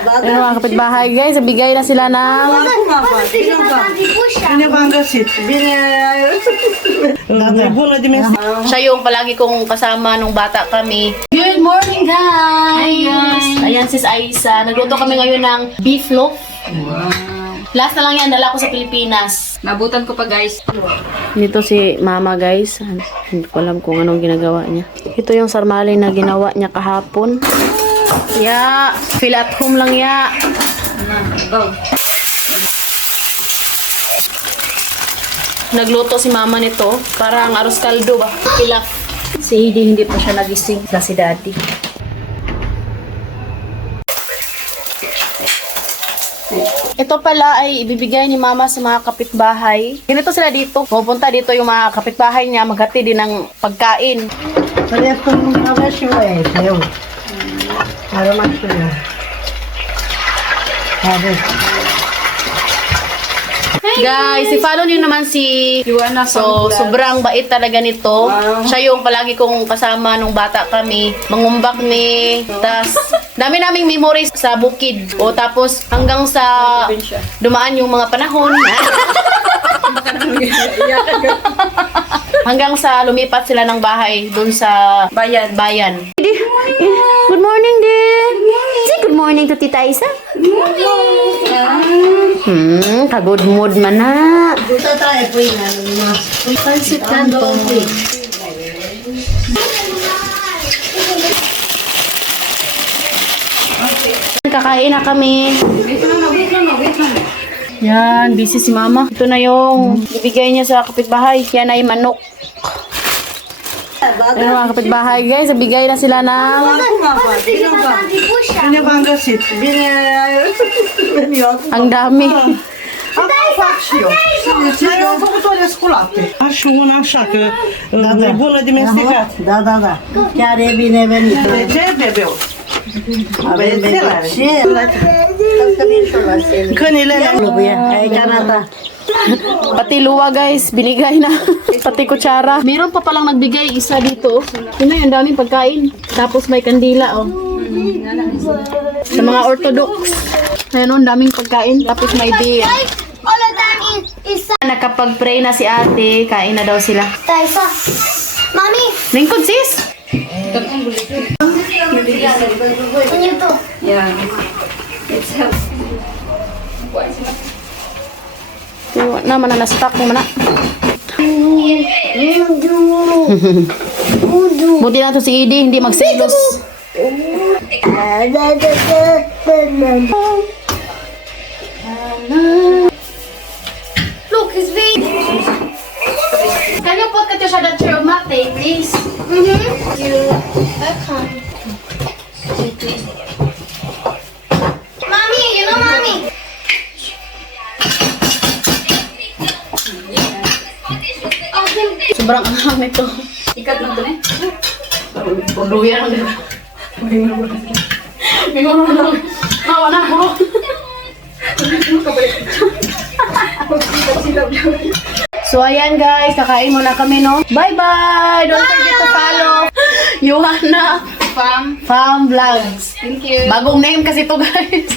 Ayun mga kapitbahay guys, bigay na sila ng siya yung palagi kong kasama nung bata kami. Good morning guys! Ayan sis Aisa, nagluto kami ngayon ng beef loaf. Last na lang yan, dala ko sa Pilipinas. Nabutan ko pa guys. Dito si mama guys, hindi ko alam kung anong ginagawa niya. Ito yung sarmali na ginawa niya kahapon. Ya, feel at home lang ya. Go. Nagluto si mama nito, parang arroz caldo ba? Pilaf. Si Hidi hindi pa siya nagising, na si daddy. Ito pala ay ibibigay ni mama sa mga kapitbahay. Ganito sila dito. Pupunta dito yung mga kapitbahay niya, maghati din ng pagkain. Guys, i-follow niyo naman si Yuana. So, sobrang bait talaga nito. Siya yung palagi kong kasama nung bata kami. Mangumbak ni. Tas, dami naming memories sa bukid. O tapos, hanggang sa dumaan yung mga panahon. Hanggang sa lumipat sila ng bahay dun sa Bayan. bayan. Good morning, din. Say good morning to Tita Isa. Ka-good mood man na. Pansit canton. Kakain na kami. Yan, busy si mama. Ito na yung ibigay niya sa kapitbahay. Yan ay manok. Ayun mga kapitbahay guys, bigay na sila ng ang dami. Acho una așa că e bună dimesticat. Da. Chiar e binevenit. Ce bebeu? Câinile ai Canada. Pati luwa guys, binigay na. Pati kutsara. Meron pa palang nagbigay isa dito. Yun na yung daming pagkain. Tapos may kandila oh. Sa mga Orthodox. Ayun oh, ang daming pagkain. Tapos may beer. Nakapag-pray na si ate, kain na daw sila. Mami, Lingkod sis! ano to? Yeah. It's help. Tuwa naman na na-stock mo na. Buti na to si Edie, hindi magselos. Look, his vein. Can you put Katusha that your mate, please? Mommy, you know mommy. Sobrang anghang nito. Ikat na to eh. Pagluya lang diba? Bingoro na lang. Mawa na, buro. So ayan guys, kakain muna kami no. Bye bye! Don't forget to follow Johanna Fam. Fam Vlogs. Thank you. Bagong name kasi to guys.